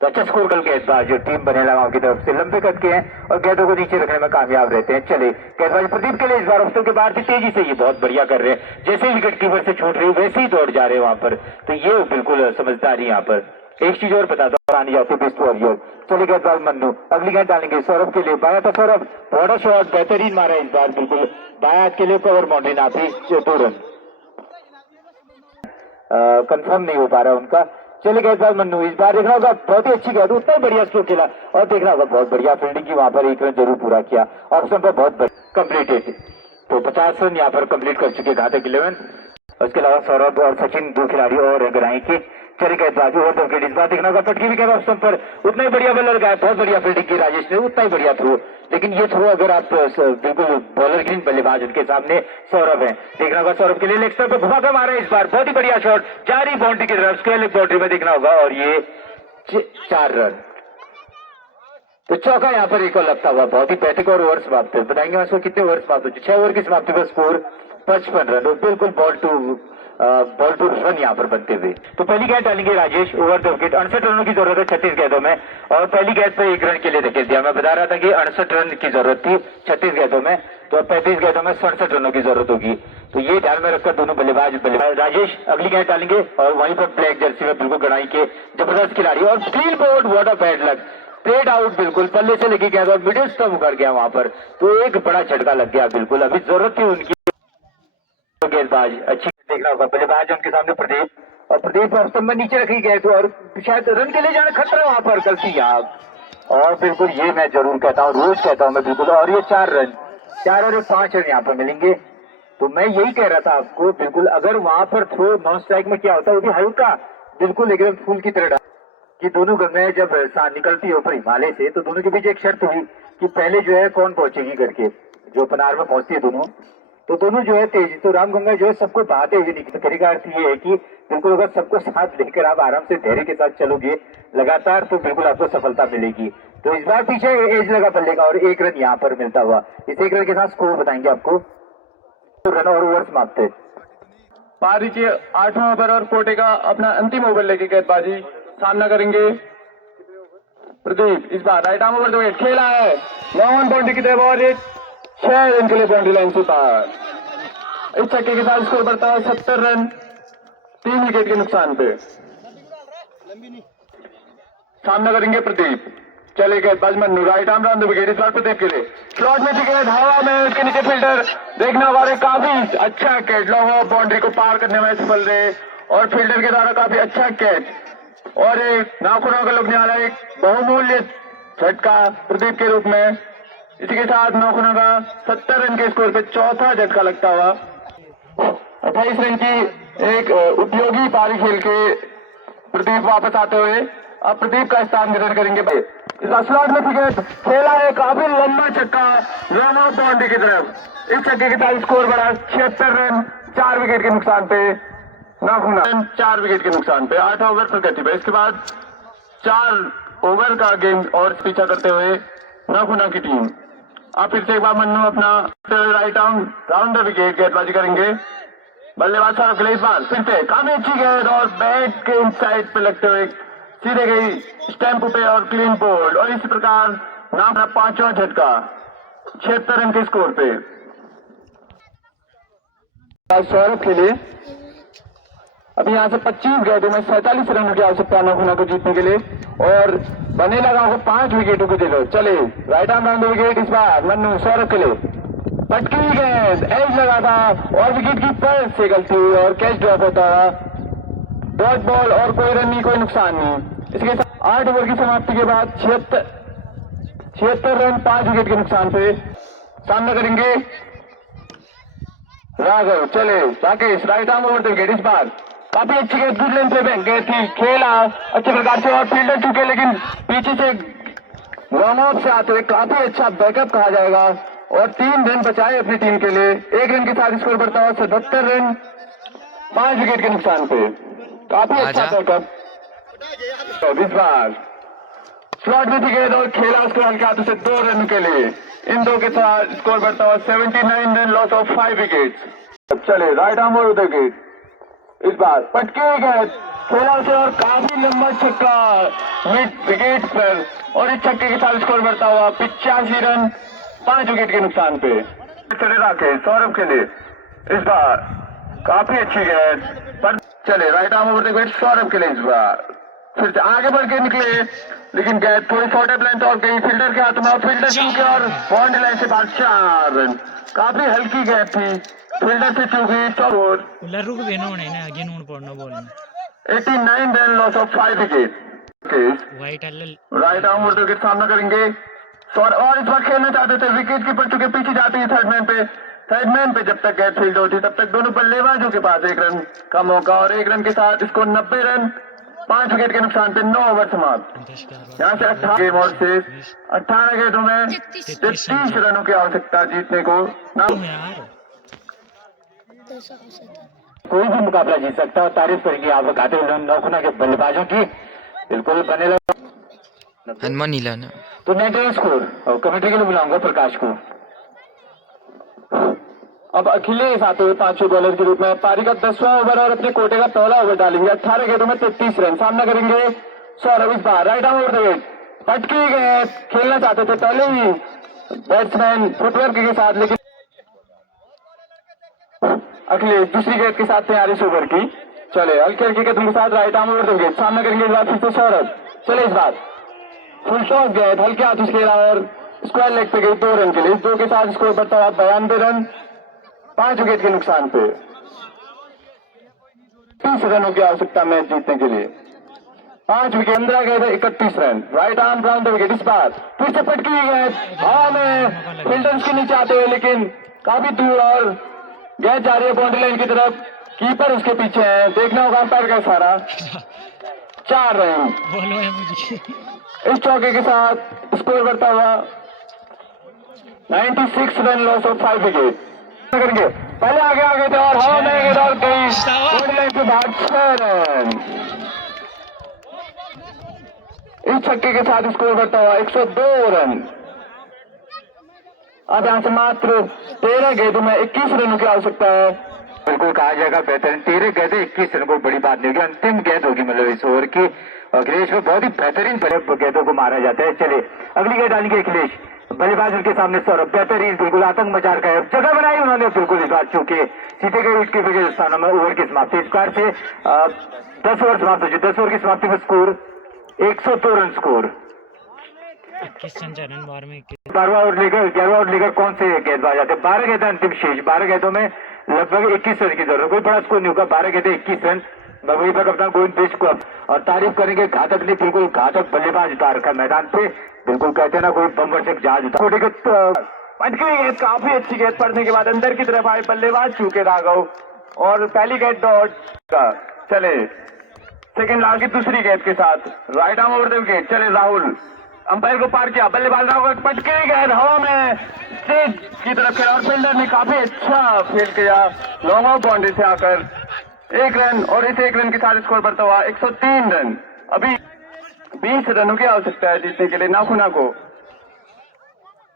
तो अच्छा स्कोर कल गेंदबाज जो टीम बनेला गांव की तरफ से लंबे कद के हैं और गेंदों को नीचे रखने में कामयाब रहते हैं। चले गेंदबाज प्रदीप के लिए इस बार ऑफ के बाहर भी तेजी से ये बहुत बढ़िया कर रहे हैं, जैसे विकेट कीपर से छूट रही वैसे ही दौड़ जा रहे हैं वहां पर, तो ये बिल्कुल समझदारी यहाँ पर। एक चीज और बताता हूँ, आनी जाती बेस्ट वॉरियर। चले गेंदबाज मन्नू अगली गेंद डालेंगे सौरभ के लिए, बाया था सौरभ, बड़ा शॉट बेहतरीन मारा इस बार, बिल्कुल बाया हाथ के लिए कवर बाउंड्री नापी 2 रन, कंफर्म नहीं हो पा रहा उनका। चले गेंदबाज मन्नू इस बार देखना होगा बहुत ही अच्छी गेंद, उतना ही बढ़िया स्ट्रोक खेला और देखना होगा बहुत बढ़िया फील्डिंग की वहां पर, 1 रन जरूर पूरा किया ऑप्शन पर बहुत कंप्लीटेड, तो 50 रन यहाँ पर कंप्लीट कर चुके घातक 11। उसके अलावा सौरभ और सचिन 2 खिलाड़ी और गराई के। चले गेंदबाज ओवर द विकेट इस बार देखना होगा पटकी भी ऑप्शन पर, उतना ही बढ़िया बॉलर लगाया, बहुत बढ़िया फील्डिंग की राजेश ने, उतना ही बढ़िया थ्रो, लेकिन ये थ्रो अगर आप बिल्कुल बॉलर ग्रीन बल्लेबाज उनके सामने सौरभ है, देखना होगा सौरभ के लिए लेग स्टंप पर घुमा कर मारा इस बार, बहुत ही बढ़िया शॉट जा रही बाउंड्री की तरफ, स्क्वायर लेग बाउंड्री में देखना होगा और ये 4 रन, तो चौका यहाँ पर एक और लगता हुआ, बहुत ही 35 और ओवर समाप्त है। बताएंगे उसको कितने ओवर समाप्त हो चुके, 6 ओवर की समाप्ति पर स्कोर 55 रन, बिल्कुल बॉल टू रन यहाँ पर बनते हुए। तो पहली गेंद डालेंगे राजेश ओवर द विकेट, 68 रनों की जरूरत है 36 गेंदों में, और पहली गेंद पर 1 रन के लिए धकेल दिया। मैं बता रहा था कि 68 रन की जरूरत थी 36 गेंदों में, तो 35 गेंदों में 67 रनों की जरूरत होगी, तो ये ध्यान में रखकर दोनों बल्लेबाज राजेश अगली गेंद डालेंगे और वहीं पर ब्लैक जर्सी में बिल्कुल गड़ाई के जबरदस्त खिलाड़ी और clean board, what a bad luck, straight out बिल्कुल पल्ले से लेके गया और मिडिल स्टंप उखड़ गया वहां पर, तो एक बड़ा झटका लग गया बिल्कुल, अभी जरूरत थी उनकी गेंदबाज अच्छी, देखना होगा बल्लेबाज उनके सामने प्रदीप, और प्रदीप स्टंप में नीचे रखी गए तो और शायद रन के लिए जाना खतरा वहां पर, गलती यहाँ, और बिल्कुल ये मैं जरूर कहता हूँ, रोज कहता हूँ मैं बिल्कुल, और ये 4 रन 4 और 5 रन यहाँ पर मिलेंगे। तो मैं यही कह रहा था आपको, बिल्कुल अगर वहां पर थ्रो नॉन स्ट्राइक में क्या होता है, वो भी हल्का बिल्कुल एकदम फूल की तरह कि दोनों गंगाएं जब निकलती है ऊपर हिमालय से, तो दोनों के बीच एक शर्त हुई कि पहले जो है कौन पहुंचेगी करके, जो पनार में पहुंचती है दोनों, तो दोनों जो है तेज, तो रामगंगा जो है सबको बहाते हुए निकली। तरीके का अर्थ ये है कि बिल्कुल अगर सबको साथ लेकर आप आराम से धैर्य के साथ चलोगे लगातार, तो बिल्कुल आपको सफलता मिलेगी। तो इस बार पीछे एज लगा बल्ले का और 1 रन यहाँ पर मिलता हुआ, इस 1 रन के साथ स्कोर बताएंगे आपको, तो रन और ओवर समाप्त है। पारी के 8वां ओवर और कोटे का अपना अंतिम ओवर लेके गेंदबाजी सामना करेंगे प्रदीप, इस बार राइट आर्म ओवर दो खेला है लॉन्ग बाउंड्री की तरफ और 6 रन के लिए बाउंड्री लाइन से पार, इस छक्के के साथ स्कोर बढ़ता है 70 रन 3 विकेट के नुकसान पे। सामना करेंगे प्रदीप, चले गेंदबाज Mannu right arm round the wicket, इस बार प्रदीप के लिए स्लॉट में गेंद हवा में, उसके नीचे फील्डर देखना वाले काफी अच्छा कैच, लॉन्ग ऑफ बाउंड्री को पार करने में सफल रहे और फील्डर के द्वारा काफी अच्छा कैच और एक नाखूनों का लगने वाला एक बहुमूल्य झटका प्रदीप के रूप में, इसी के साथ नाखूनों का 70 रन के स्कोर पे चौथा झटका लगता हुआ 28 रन की एक उपयोगी पारी खेल के प्रदीप वापस आते हुए अब प्रदीप का स्थान ग्रहण करेंगे। इस स्लॉट में विकेट खेला है, काफी लंबा छक्का रन ऑफ बाउंड्री की तरफ, इस छक्के के साथ स्कोर बढ़ा 76 रन 4 विकेट के नुकसान पे, नाखूना 4 विकेट के नुकसान पे 8 ओवर प्रगति पे। इसके बाद 4 ओवर का गेम और पीछा करते हुए नाखूना की टीम अब फिर से एक बार मन्नू अपना right arm round the wicket गेंदबाजी करेंगे, बल्लेबाज सौरभ के लिए इस बार फिर से काफी अच्छी गेंद और बैट के इनसाइड पे लगते हुए सीधे गई स्टैंप पे और क्लीन बोल्ड, और इसी प्रकार नाम 5वां झटका 76 रन के स्कोर पे। सौरभ के लिए अभी यहाँ से 25 गेंदों में 47 रनों की आवश्यकता नाखूना को जीतने के लिए और बने लगा को 5 विकेटों को दिलो। चले राइट आर्म राउंड विकेट, इस बार मन्नू सौरभ के लिए पटकी गेंद एज लगा था और विकेट कीपर से गलती हुई और कैच ड्रॉप होता है, डॉट बॉल और कोई रन नहीं, कोई नुकसान नहीं। इसके साथ 8 ओवर की समाप्ति के बाद 76 रन 5 विकेट के नुकसान पे सामना करेंगे राघव। चले Rakesh right arm over the wicket, इस बार काफी अच्छी गेंद गुड लेंथ पे बैंक गई थी, खेला अच्छे प्रकार से और फील्डर चुके, लेकिन पीछे से रन ऑफ से आते हुए काफी अच्छा बैकअप कहा जाएगा और 3 रन बचाए अपनी टीम के लिए, 1 रन के साथ स्कोर बढ़ता है 77 रन 5 विकेट के नुकसान पे, काफी अच्छा बैकअप। इस बार स्लॉट में थी गेंद और खेला उसको हल्के हाथों से 2 रन के लिए, इन 2 के साथ स्कोर बढ़ता हुआ 79 रन लॉस ऑफ 5 विकेट। चले right arm over the wicket, इस बार पटकी गेंद खेला उसे और काफी लंबा छक्का मिड विकेट पर, और इस छक्के के साथ स्कोर बढ़ता हुआ 85 रन 5 विकेट के नुकसान पे। चले राकेश सौरभ के लिए इस बार काफी अच्छी गेंद पर चले right arm over the wicket Saurabh के लिए इस बार फिर से आगे बढ़ के निकले, लेकिन गेंद थोड़ी शॉर्ट लेंथ और गई फील्डर के हाथ में, और फील्डर चूके और बाउंड्री लाइन से बाहर 4 रन। काफी हल्की गेंद थी, फील्डर से चूकी स्कोर रुक भी ना होने आगे नून पड़ना बोलना 89 run loss of 5 wicket. White L right arm over the wicket सामना करेंगे और इस बार खेलना चाहते थे, विकेट कीपर चुके पीछे जाती है थर्ड मैन पे जब तक गेंद फील्ड होती तब तक दोनों बल्लेबाजों के पास 1 रन का मौका, और 1 रन के साथ इसको 90 रन 5 विकेट के नुकसान पे 9 ओवर समाप्त। यहाँ से 18 गेम और से 18 गेंदों में 33 रनों की आवश्यकता जीतने को। कोई भी मुकाबला जीत सकता है, तारीफ करेंगे आप गाते हुए नौखुना के बल्लेबाजों की। बिल्कुल बने रहो हनुमान नीला ना तो 19 स्कोर, और कमेंट्री के लिए बुलाऊंगा प्रकाश को। अब अखिलेश आते हुए 5वें बॉलर के रूप में पारी का 10वां ओवर और अपने कोटे का पहला ओवर डालेंगे। 18 गेंदों में 33 रन सामना करेंगे सौरभ इस बार right arm over the wicket पटकी गए, खेलना चाहते थे पहले ही बैट्समैन फुटवर्क के साथ, लेकिन अखिलेश दूसरी गेंद के साथ तैयारी इस ओवर की। चले हल्की हल्की कदम के साथ right arm over the wicket सामना करेंगे इस बार फिर से सौरभ। चले इस बार फुल टॉस गेंद हल्के हाथ से खेला और स्क्वायर लेग पे गई 2 रन के लिए। इस 2 के साथ स्कोर बढ़ता हुआ 92 रन 5 विकेट के नुकसान पे। 30 रनों की आवश्यकता मैच जीतने के लिए। 5 विकेट 15 गए थे 31 run right arm round the wicket इस बार फिर से पटकी गए हवा में, फील्डर्स के नीचे आते हुए लेकिन काफी दूर, और गेंद जा रही है बाउंड्री लाइन की तरफ, कीपर उसके पीछे है, देखना होगा अंपायर का इशारा। 4 रन बोलो है मुझे इस चौके के साथ स्कोर बढ़ता हुआ 96 रन लॉस ऑफ 5 विकेट करेंगे। पहले आगे थे और हवा में गेंद और गई बाउंड्री लाइन के बाद 6 रन। इस छक्के के साथ स्कोर बढ़ता हुआ 102 रन। अब यहाँ से मात्र 13 गेंदों में 21 रनों की आवश्यकता है। बिल्कुल कहा जाएगा बेहतरीन 13 गेंदे 21 रन को बड़ी बात नहीं होगी, अंतिम गेंद होगी मतलब इस ओवर की। अखिलेश में बहुत ही बेहतरीन गेंदों को मारा जाता है। चलिए अगली गेंद डालेंगे अखिलेश, बल्लेबाज उनके सामने सौरभ, बेहतरीन बिल्कुल आतंक मचा रखा है, जगह बनाई उन्होंने बिल्कुल इस बार चूंकि सीधे गए विकेट के स्थानों में। ओवर की समाप्ति इस कार से 10 ओवर समाप्त हो चुके। 10 ओवर की समाप्ति में स्कोर 102 रन स्कोर। 21 रन बार में 11वां ओवर लेकर कौन से गेंदबाज आते हैं? 12 गेंद अंतिम शेष, 12 गेंदों में लगभग 21 रन की जरूरत, कोई बड़ा स्कोर नहीं होगा। 12 गेंदे 21 रन। वहीं पर कप्तान गोविंद बिष्ट को और तारीफ करेंगे, घातक ने बिल्कुल घातक बल्लेबाज उतार रखा मैदान पे, बिल्कुल कहते हैं ना कोई बम्बर से जहाज उतार। पटकी गेंद काफी अच्छी गेंद पड़ने के बाद अंदर की तरफ आए बल्लेबाज चूके राघव, और पहली गेंद डॉट का। चले सेकंड लाल की दूसरी गेंद के साथ right arm over the wicket. चले राहुल अंपायर को पार किया, बल्लेबाज राहुल पटकी गेंद हवा में स्टेज की तरफ खेला और फील्डर ने काफी अच्छा फील्ड किया लॉन्ग ऑफ बाउंड्री से आकर 1 रन, और इस 1 रन के साथ स्कोर बढ़ता हुआ 103 रन। अभी 20 रनों की आवश्यकता है जीतने के लिए नाखुना को।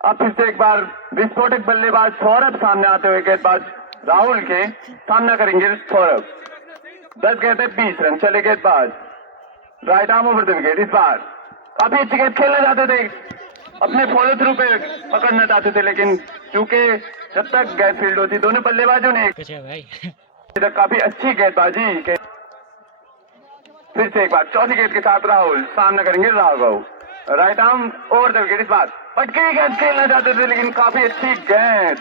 अब फिर से एक बार विस्फोटक बल्लेबाज सौरभ सामने आते हुए गेंदबाज राहुल के सामना करेंगे सौरभ। 10 गेंद 20 रन। चले गेंदबाज right arm over the wicket इस बार काफी अच्छी गेंद खेलना चाहते थे, अपने फॉलो थ्रू पे पकड़ना चाहते थे, लेकिन चूंकि जब तक गेंद फील्ड होती दोनों बल्लेबाजों ने भाई काफी अच्छी गेंदबाजी। फिर से एक बार चौथी गेंद के साथ राहुल सामना करेंगे Raghav right arm over the wicket इस बार पटकी गेंद खेलना चाहते थे, लेकिन काफी अच्छी गेंद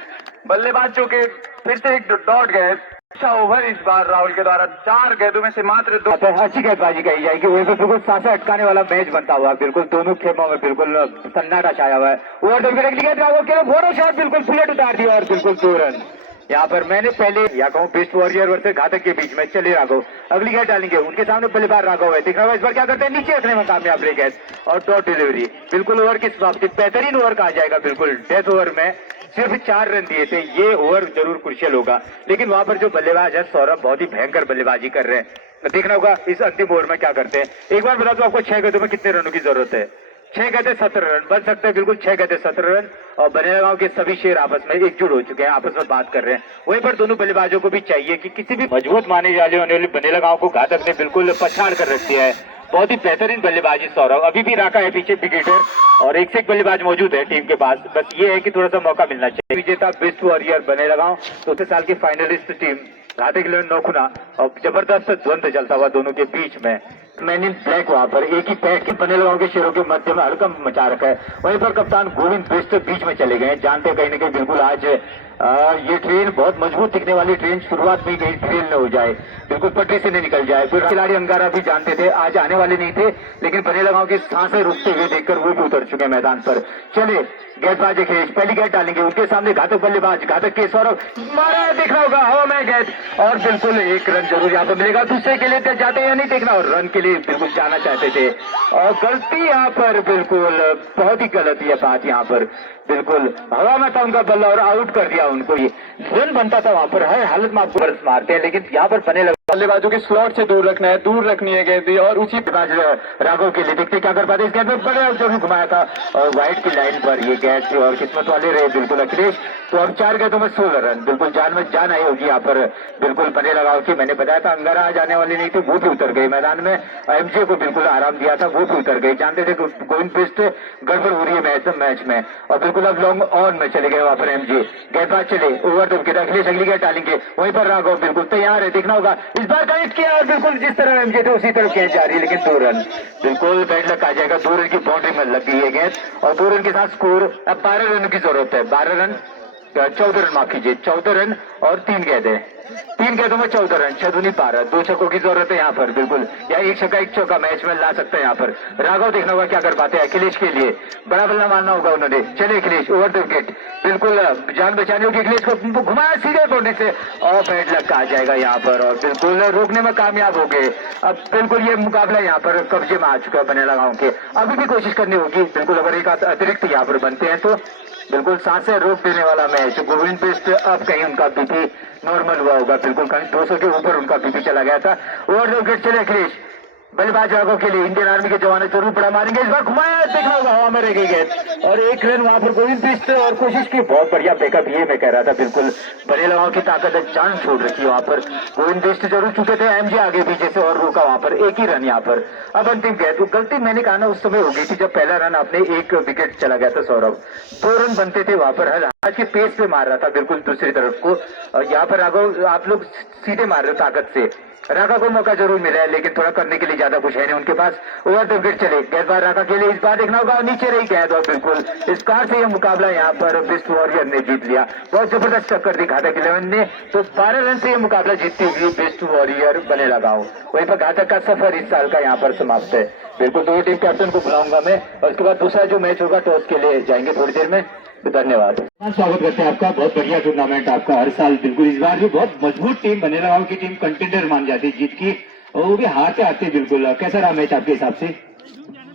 बल्लेबाज चौके फिर से एक डॉट गेंद। अच्छा ओवर इस बार राहुल के द्वारा 4 गेंदों में से मात्र 2 अच्छी गेंदबाजी कही जाएगी। वहीं पर बिल्कुल सांसें अटकाने वाला मैच बनता हुआ, बिल्कुल दोनों खेमों में बिल्कुल सन्नाटा छाया हुआ है। ओवर द विकेट गेंद राघव के फोटो शॉट बिल्कुल फ्लैट उतार दिया और बिल्कुल 2 रन। यहाँ पर मैंने पहले या कहूँ बेस्ट वॉरियर वर्सेस घातक के बीच में। चले राघव अगली गेंद डालेंगे, उनके सामने बल्लेबाज राघव है, दिख रहा है इस बार क्या करते हैं, नीचे रखने में कामयाब रह गए और डॉट डिलीवरी। बिल्कुल ओवर की समाप्ति, बेहतरीन ओवर कहा जाएगा। बिल्कुल डेथ ओवर में सिर्फ 4 रन दिए थे, ये ओवर जरूर क्रुशियल होगा, लेकिन वहां पर जो बल्लेबाज है सौरभ बहुत ही भयंकर बल्लेबाजी कर रहे हैं। देखना होगा इस अंतिम ओवर में क्या करते हैं। एक बार बता दो आपको 6 गेंदों में कितने रनों की जरूरत है। 6 गए थे 17 रन बन सकते हैं, बिल्कुल 6 गए थे 17 रन। और बनेला गांव के सभी शेर आपस में एकजुट हो चुके हैं, आपस में बात कर रहे हैं। वहीं पर दोनों बल्लेबाजों को भी चाहिए कि किसी भी मजबूत माने जाने वाले बनेला गांव को घातक ने बिल्कुल पछाड़ कर रख दिया है। बहुत ही बेहतरीन बल्लेबाजी सौरभ, अभी भी राका है पीछे विकेटर और एक से एक बल्लेबाज मौजूद है टीम के पास। बस ये है कि थोड़ा सा मौका मिलना चाहिए। विजेता बेस्ट वॉरियर बनेला गांव, 2 साल की फाइनलिस्ट टीम घातक इलेवन नौखुना और जबरदस्त द्वंद्व चलता हुआ दोनों के बीच में। मैन इन ब्लैक वहां पर एक ही पैक के बनेला गांव के शेरों के मध्य में हड़कंप मचा रखा है। वहीं पर कप्तान गोविंद बेस्ट बीच में चले गए, जानते कहीं ना कहीं बिल्कुल आज ये ट्रेन बहुत मजबूत दिखने वाली ट्रेन शुरुआत में कहीं ट्रेन न हो जाए, बिल्कुल पटरी से नहीं निकल जाए। फिर खिलाड़ी अंगारा भी जानते थे आज आने वाले नहीं थे, लेकिन बनेला गांव की सांसें रुकते हुए देखकर वो भी उतर चुके मैदान पर। चले गेंदबाज अखिलेश पहली गेंद डालेंगे, उनके सामने घातक बल्लेबाज घातक के सौरभ मारा, दिख रहा होगा हवा में गेंद और बिल्कुल एक रन जरूर यहाँ पर मिलेगा। दूसरे के लिए जाते या नहीं देखना और रन के लिए बिल्कुल जाना चाहते थे और गलती यहाँ पर बिल्कुल बहुत ही गलत है बात यहाँ पर, बिल्कुल हवा में था उनका बल्ला और आउट कर दिया उनको। ये रन बनता था वहां पर, हर हालत में आपको बर्स मारते हैं, लेकिन यहाँ पर बने बल्लेबाजों के स्लॉट से दूर रखना है, दूर रखनी है गेंद और उसी बाज राघव के लिए देखते क्या कर पाते। इस गेंद में बड़े अवसर में घुमाया था और वाइट की लाइन पर ये गेंद थी और किस्मत वाले रहे बिल्कुल अखिलेश। तो अब 4 गेंदों में 16 रन, बिल्कुल जान में जान आई होगी यहाँ पर बिल्कुल बनेला गांव की। मैंने बताया था अंगारा आज आने वाली नहीं थी, वो भी उतर गई मैदान में। एमजे को बिल्कुल आराम दिया था, वो भी उतर गई। जानते थे गोविंद बेस्ट गड़बड़ हो रही है मैच में और बिल्कुल अब लॉन्ग ऑन में चले गए वहां पर एमजे। गेंदबाज चले ओवर द विकेट, अखिलेश अगली गेंद डालेंगे, वहीं पर राघव बिल्कुल तैयार है, देखना होगा इस बार कनेक्ट किया और बिल्कुल जिस तरह एमजे थे उसी तरफ गेंद जा रही है, लेकिन 2 रन बिल्कुल बैड लक आ जाएगा। 2 रन की बाउंड्री में लग गई है गेंद और 2 रन के साथ स्कोर अब 12 रन की जरूरत है। 12 रन 14 रन माफ कीजिए, 14 रन और 3 गेंदें, 3 गेंदों में 14 रन, 6 दूनी 12, 2 छक्कों की जरूरत है यहाँ पर बिल्कुल, या 1 छक्का 1 चौका मैच में ला सकते हैं यहाँ पर। राघव देखना होगा क्या कर पाते हैं, अखिलेश के लिए बड़ा बल्ला मारना होगा उन्होंने। चले अखिलेश ओवर द विकेट, बिल्कुल जान बचानी होगी, अखिलेश को घुमाया सीधे बाउंड्री से और बैड लक आ जाएगा यहाँ पर और बिल्कुल रोकने में कामयाब हो गए। अब बिल्कुल ये मुकाबला यहाँ पर कब्जे में आ चुका है बनेला गांव के। अभी भी कोशिश करनी होगी बिल्कुल, अगर एक अतिरिक्त यहाँ पर बनते हैं तो बिल्कुल सांसें रोक देने वाला मैच। गोविंद बेस्ट अब कहीं उनका बीपी नॉर्मल हुआ होगा, बिल्कुल कहीं 200 के ऊपर उनका बीपी चला गया था। ओवर द विकेट चले अखिलेश, बल्लेबाज राघव के लिए इंडियन आर्मी के जवान जरूर बड़ा मारेंगे, इस बार घुमाया, देखना होगा हवा में रह गई गेंद और 1 रन वहां पर गोविंद बेस्ट और कोशिश की, बहुत बढ़िया बैकअप, ये मैं कह रहा था बिल्कुल बनेला गांव की ताकत है, जान छोड़ रखी है वहां पर। गोविंद बेस्ट जरूर चुके थे, एमजे आगे पीछे से और रोका वहां पर, 1 ही रन यहाँ पर। अब अंतिम गेंद, गलती मैंने कहा ना उस समय हो गई थी जब पहला रन आपने 1 विकेट चला गया था सौरभ, 2 रन बनते थे वहां पर। आज के पेस पे मार रहा था बिल्कुल दूसरी तरफ को, और यहाँ पर राघव आप लोग सीधे मार रहे हो ताकत से। राका को मौका जरूर मिला है लेकिन थोड़ा करने के लिए ज्यादा कुछ है नहीं उनके पास। ओवर द विकेट चले, गेंदबाज राका के लिए इस बार देखना होगा, नीचे रही गेंद और बिल्कुल इस कार से यह मुकाबला यहाँ पर बेस्ट वॉरियर ने जीत लिया। बहुत जबरदस्त टक्कर दी घातक 11 ने, तो 12 रन से यह मुकाबला जीतती हुई बेस्ट वॉरियर बनेला गांव। वहीं पर घातक का सफर इस साल का यहाँ पर समाप्त है। बिल्कुल दोनों टीम कैप्टन को बुलाऊंगा मैं और उसके बाद दूसरा जो मैच होगा टॉस के लिए जाएंगे थोड़ी देर में। धन्यवाद, स्वागत करते हैं आपका, बहुत बढ़िया टूर्नामेंट आपका हर साल, बिल्कुल इस बार भी बहुत मजबूत टीम बनेला गांव की टीम कंटेंडर मान जाती है जीत की, और वो भी हारते हारते बिल्कुल। कैसा रहा मैच आपके हिसाब से?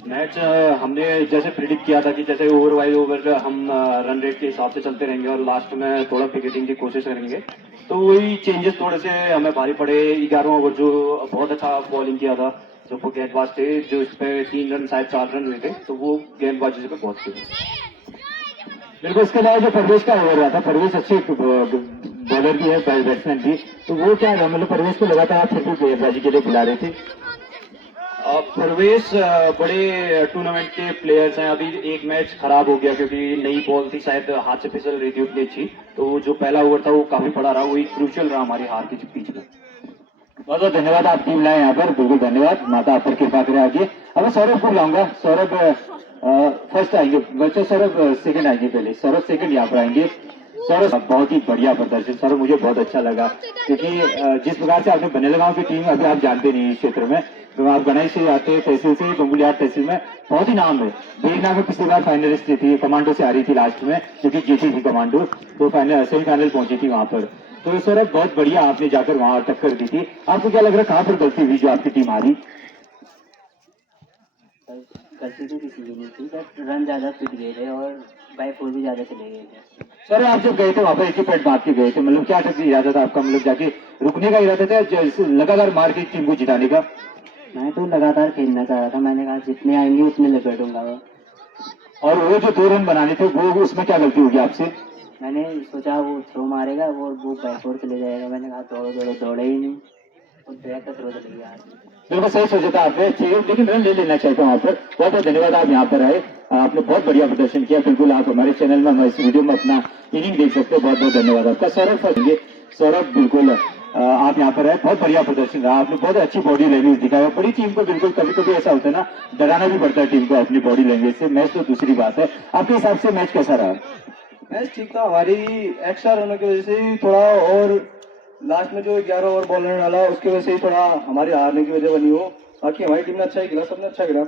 मैच हमने जैसे प्रिडिक्ट किया था कि जैसे ओवर वाइज ओवर हम रन रेट के हिसाब से चलते रहेंगे और लास्ट में थोड़ा विकेटिंग की कोशिश करेंगे, तो वही चेंजेस थोड़े से हमें भारी पड़े। 11वां ओवर जो बहुत अच्छा बॉलिंग किया था, जो वो गेंदबाज थे जो इस पे 3 रन शायद 4 रन हुए थे, तो वो गेंदबाजी पे बहुत थे। बिल्कुल इसके अलावा जो परवेश का ओवर रहा था, परवेश अच्छे बॉलर भी है, बैट्समैन भी, तो वो क्या है मतलब परवेश को लगातार आप फिर भी गेंदबाजी के लिए बुला रहे थे? परवेश बड़े टूर्नामेंट के प्लेयर्स हैं। अभी एक मैच खराब हो गया क्योंकि नई बॉल थी, शायद हाथ से फिसल रही थी उतनी अच्छी, तो जो पहला ओवर था वो काफी बड़ा रहा, वही क्रूशियल रहा हमारी हार के बीच में। बहुत बहुत धन्यवाद, आप टीम लाए यहाँ पर, बिल्कुल धन्यवाद, माता आप पर कृपा करे आगे। अब सौरभ को लाऊंगा, सौरभ फर्स्ट आएंगे, बच्चे सौरभ सेकंड आएंगे, पहले सौरभ सेकंड यहाँ पर आएंगे। सौरभ बहुत ही बढ़िया प्रदर्शन सौरभ, मुझे बहुत अच्छा लगा क्योंकि जिस प्रकार से आपने बनेला गांव की टीम, अभी आप जानते नहीं इस क्षेत्र में, तो आप गणाई से आते हैं, तहसील से, गंगुलियाट तहसील में बहुत ही नाम है। बेगना में पिछली बार फाइनलिस्ट थी, कमांडो से आ रही थी लास्ट में क्योंकि जीती थी कमांडो, तो सेमीफाइनल पहुंची थी वहां पर। तो सौरभ बहुत बढ़िया आपने जाकर वहां टक्कर दी थी। आपको क्या लग रहा है कहाँ पर गलती हुई जो आपकी टीम हारी? गलती तो किसी की नहीं थी, बस रन ज्यादा पिट गए थे और बाय 4 भी ज्यादा चले गए थे। सर आप जब गए थे वहां पर एक ही पॉइंट मार के गए थे, मतलब क्या इरादा था आपका, मतलब जाके रुकने का इरादा था लगातार मार के टीम को जिताने का? मैं तो लगातार खेलना चाह रहा था, मैंने कहा जितने आएंगे उतने लपेटूंगा और वो जो 2 रन बनाने थे वो उसमें क्या गलती होगी आपसे? मैंने सोचा वो थ्रो मारेगा वो बैकवर्ड चले जाएगा, मैंने कहा दौड़े ही नहीं, और बैक का थ्रो चले गया। बिल्कुल सही सोचा था आपने, चाहिए लेकिन रन ले लेना चाहिए था वहाँ पर। बहुत बहुत धन्यवाद, आप यहाँ पर आए, आपने बहुत बढ़िया प्रदर्शन किया। बिल्कुल आप हमारे चैनल में हमारे इस वीडियो में अपना इनिंग देख सकते हो। बहुत बहुत धन्यवाद आपका। सौरभ फर्स्ट, सौरभ बिल्कुल आप यहाँ पर आए, बहुत बढ़िया प्रदर्शन रहा, आपने बहुत अच्छी बॉडी लैंग्वेज दिखाया। बड़ी टीम को बिल्कुल कभी कभी ऐसा होता है ना, डराना भी पड़ता है टीम को अपनी बॉडी लैंग्वेज से। मैच तो दूसरी बात है, आपके हिसाब से मैच कैसा रहा? मैच ठीक था, हमारी एक्स्ट्रा रनों की वजह से ही थोड़ा, और लास्ट में जो 11 ओवर बॉलर डाला उसकी वजह से ही थोड़ा हमारी हारने की वजह बनी हो। बाकी हमारी टीम ने अच्छा ही खेला, सबने अच्छा खेला।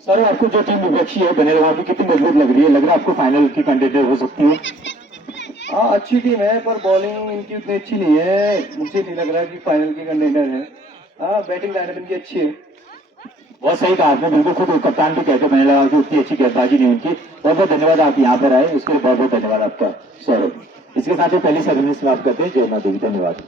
सर आपको जो टीम विपक्षी है बने रहा, कितनी मजबूत लग रही है? लग रहा है आपको फाइनल की कैंडिडेट हो सकती है? हाँ अच्छी टीम है, पर बॉलिंग इनकी उतनी अच्छी नहीं है, मुझे नहीं लग रहा कि फाइनल की कंटेंडर है। हाँ बैटिंग लाइनअप इनकी अच्छी है। बहुत सही कहा आपने, बिल्कुल खुद कप्तान भी कहते मैंने लगा कि उतनी अच्छी गेंदबाजी नहीं उनकी। बहुत बहुत धन्यवाद, आप यहाँ पर आए, उसके लिए बहुत बहुत धन्यवाद आपका सौरभ। इसके साथ ही पहली सेरेमनी समाप्त करते हैं। जय माता दी, धन्यवाद।